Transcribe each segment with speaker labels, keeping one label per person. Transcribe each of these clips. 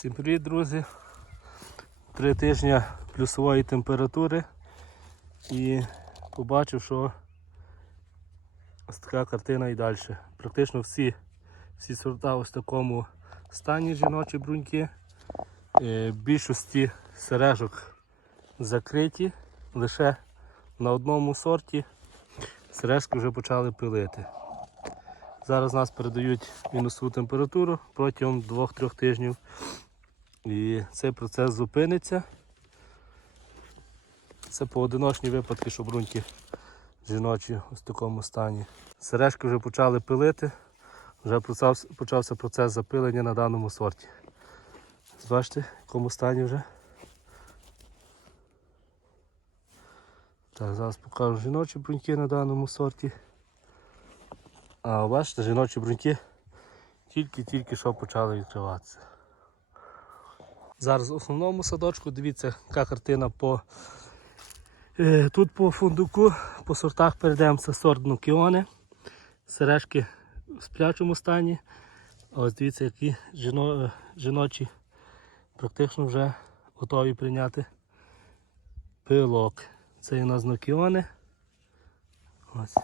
Speaker 1: Всім привіт, друзі! Три тижні плюсової температури і побачив, що ось така картина і далі. Практично всі, всі сорта ось в такому стані жіночі бруньки. Е, Більшості сережок закриті, лише на одному сорті сережки вже почали пилити. Зараз нас передають мінусову температуру протягом 2-3 тижнів. І цей процес зупиниться. Це поодиночні випадки, що бруньки жіночі ось в такому стані. Сережки вже почали пилити, вже почався процес запилення на даному сорті. Бачите, в якому стані вже. Так, зараз покажу жіночі бруньки на даному сорті. А бачите, жіночі бруньки тільки-тільки що почали відкриватися. Зараз в основному садочку, дивіться, яка картина по е, тут по фундуку, по сортах перейдемо. Це сорт Нукіоне. Сережки в сплячому стані. Ось дивіться, які жіно, е, жіночі практично вже готові прийняти пилок. Це у нас Нукіоне. Ось.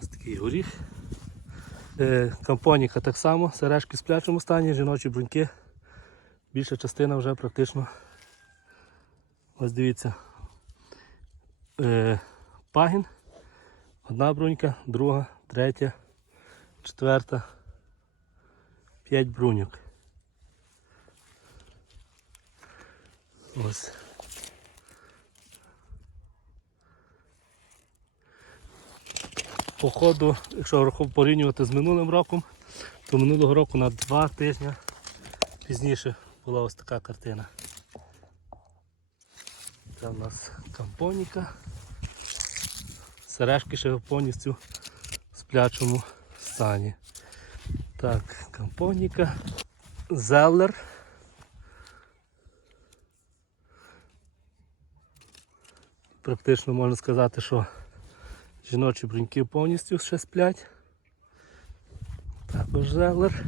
Speaker 1: Ось горіх. Е, Кампоніка так само, сережки в сплячому стані, жіночі бруньки. Більша частина вже практично. Ось дивіться. Е, Пагін. Одна брунька, друга, третя, четверта. П'ять бруньок. Ось. По ходу, якщо порівнювати з минулим роком, то минулого року на два тижні пізніше була ось така картина. Це в нас кампоніка. Сережки ще повністю в сплячому стані. Так, кампоніка. Зеллер. Практично можна сказати, що Жіночі бруньки повністю ще сплять. Також зелер.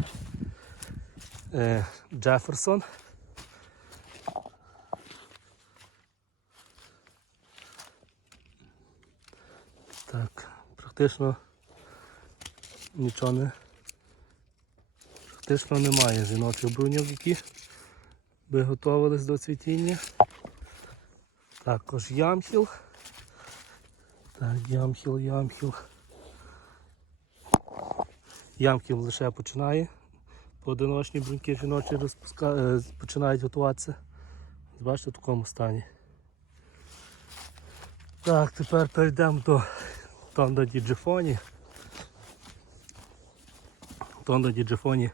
Speaker 1: Е, Джеферсон. Так, практично нічого не практично немає жіночих бруньок, які би готувались до цвітіння. Також ямхіл. Так, ямхіл, ямхіл. Ямхіл лише починає. Поодиночні бруньки жіночі е, починають готуватися. Бачите, в такому стані. Так, тепер перейдемо до Тонда Діджифоні. Тонда Діджифоні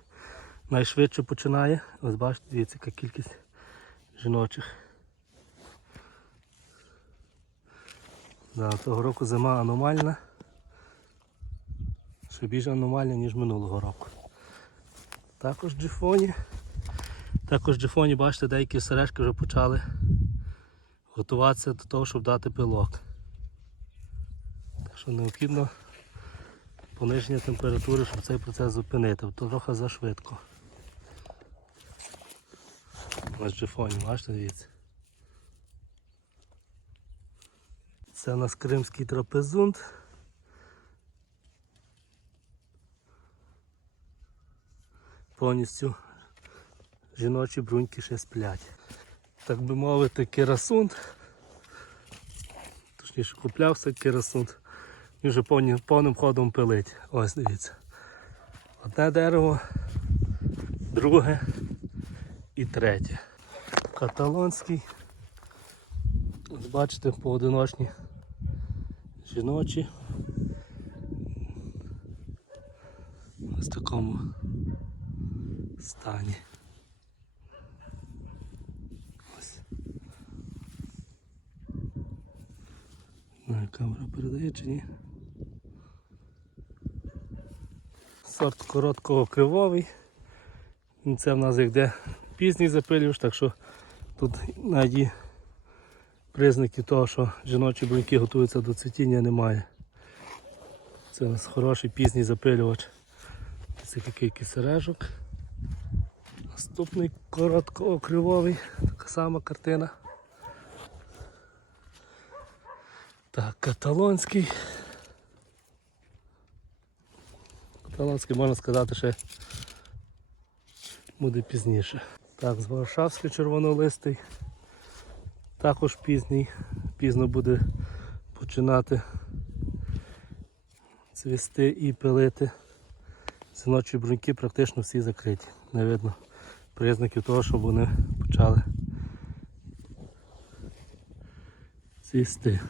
Speaker 1: найшвидше починає. Ось бачите, дивіться, яка кількість жіночих. Да, того року зима аномальна. Ще більш аномальна, ніж минулого року. Також джифоні. Також джифоні, бачите, деякі сережки вже почали готуватися до того, щоб дати пилок. Так що необхідно пониження температури, щоб цей процес зупинити, то трохи зашвидко. Ось джифоні, бачите, дивіться. Це у нас кримський трапезунт. Повністю жіночі бруньки ще сплять. Так би мовити, керасунт. Точніше куплявся керасунт. Він вже повним ходом пилить. Ось дивіться. Одне дерево, друге і третє. Каталонський. Бачите, поодиночні жіночі. Ось такому стані. Ось. Ну, камера передає чи ні? Сорт короткого кривовий. Це в нас як де пізній запилювач, так що тут навіть і признаки того, що жіночі бруньки готуються до цвітіння, немає. Це у нас хороший пізній запилювач. Це який кисережок. Наступний короткоокриловий, така сама картина. Так, каталонський. Каталонський можна сказати, ще буде пізніше. Так, з Варшавський червонолистий. Також пізній. Пізно буде починати цвісти і пилити. Синочі бруньки практично всі закриті. Не видно признаків того, що вони почали цвісти.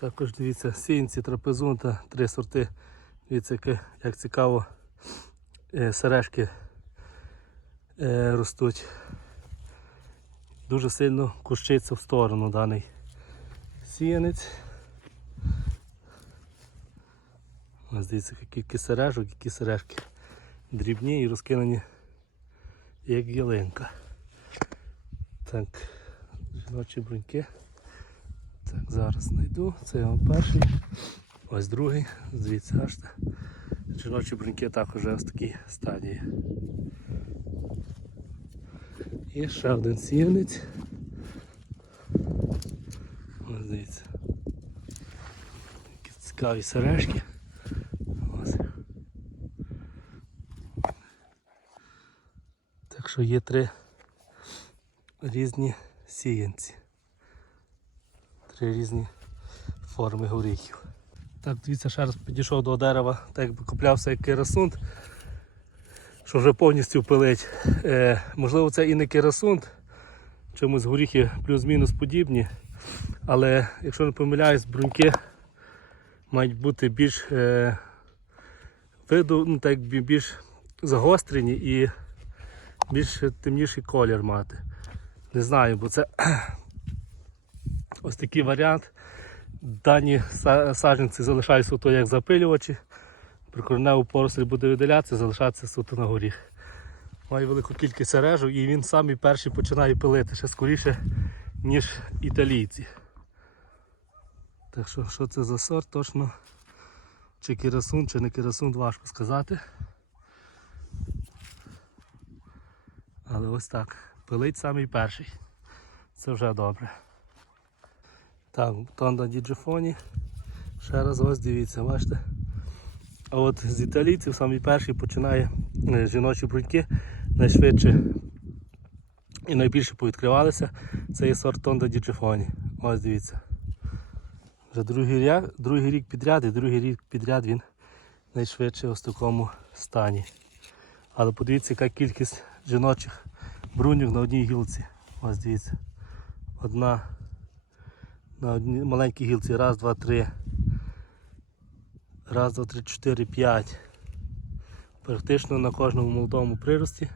Speaker 1: Також дивіться, сіянці, трапезунта, три сорти. Дивіться, як цікаво е, сережки е, ростуть. Дуже сильно кущиться в сторону даний сіянець. Ось дивіться, які сережок, які сережки. Дрібні і розкинені як ялинка. Так, жіночі бруньки. Так, зараз знайду. Це я вам перший. Ось другий. Звідси аж. Жіночі бруньки також в такій стадії. І ще один сівниць. Ось дивіться. Які цікаві сережки. Ось. Так що є три різні сіянці. Три різні форми горіхів. Так, дивіться, ще раз підійшов до дерева, так якби куплявся як керасунт, що вже повністю пилить. Е, можливо, це і не керасунт, чомусь горіхи плюс-мінус подібні. Але якщо не помиляюсь, бруньки мають бути більш е, виду, ну, так, більш загострені і більш темніший колір мати. Не знаю, бо це ось такий варіант. Дані саджанці залишаються суто як запилювачі. Прикореневу поросль буде виділятися, залишатися суто на горіх. Має велику кількість сережок і він самий перший починає пилити ще скоріше, ніж італійці. Так що, що це за сорт, точно чи керасун, чи не керасун, важко сказати. Але ось так. Пилить самий перший. Це вже добре. Так, тонда діджифоні. Ще раз ось дивіться, бачите. А от з італійців самий перший починає е, жіночі бруньки найшвидше і найбільше повідкривалися. Це є сорт тонда діджифоні. Ось дивіться. Вже другий рік, другий рік підряд і другий рік підряд він найшвидше ось в такому стані. Але подивіться, яка кількість жіночих бруньок на одній гілці. Ось дивіться. Одна на одній маленькій гілці. Раз, два, три. Раз, два, три, чотири, п'ять. Практично на кожному молодому прирості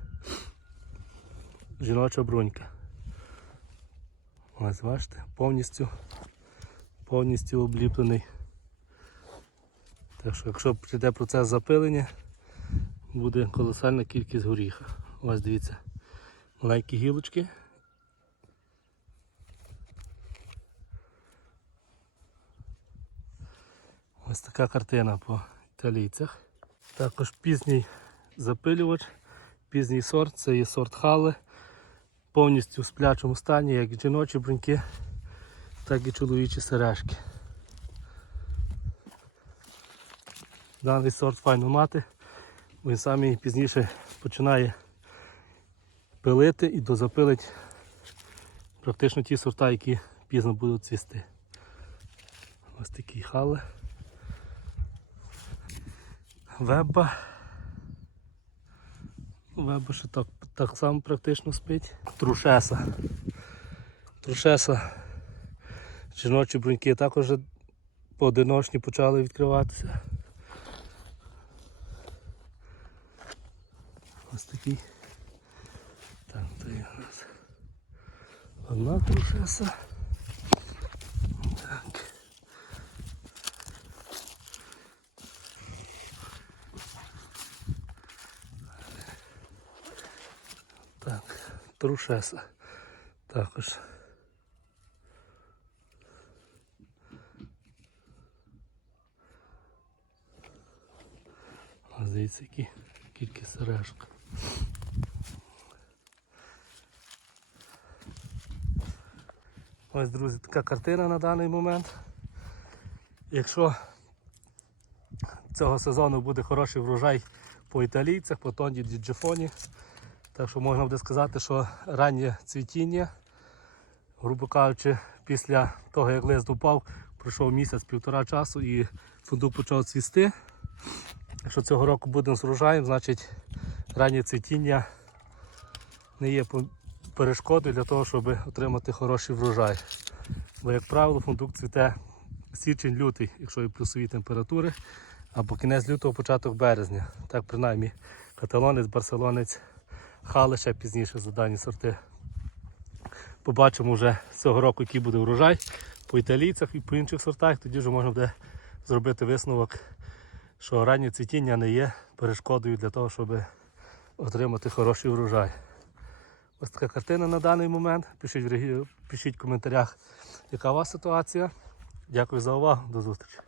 Speaker 1: жіноча брунька. Ось бачите, повністю, повністю обліплений. Так що, якщо прийде процес запилення, буде колосальна кількість горіха. Ось дивіться, маленькі гілочки. Ось така картина по італійцях. Також пізній запилювач, пізній сорт, це є сорт хале. Повністю в сплячому стані, як жіночі бруньки, так і чоловічі сережки. Даний сорт файно мати, бо він самий пізніше починає пилити і дозапилить практично ті сорта, які пізно будуть цвісти. Ось такий хале. Веба. Веба ще так, так само практично спить. Трушеса. Трушеса. Жіночі бруньки також вже поодиночні почали відкриватися. Ось такий. Так, то є у нас одна трушеса. Так, трушеса також. А звідси які кілька сережок. Ось, друзі, така картина на даний момент. Якщо цього сезону буде хороший врожай по італійцях, по тонді діджефоні, так що можна буде сказати, що раннє цвітіння, грубо кажучи, після того, як лист упав, пройшов місяць-півтора часу і фундук почав цвісти. Якщо цього року будемо з врожаєм, значить раннє цвітіння не є перешкодою для того, щоб отримати хороший врожай. Бо, як правило, фундук цвіте січень-лютий, якщо є плюсові температури, або кінець лютого, початок березня. Так принаймні каталонець, барселонець, хали ще пізніше за дані сорти. Побачимо вже цього року, який буде врожай по італійцях і по інших сортах, тоді вже можна буде зробити висновок, що раннє цвітіння не є перешкодою для того, щоб отримати хороший врожай. Ось така картина на даний момент. Пишіть в, реги- пишіть в коментарях, яка у вас ситуація. Дякую за увагу. До зустрічі.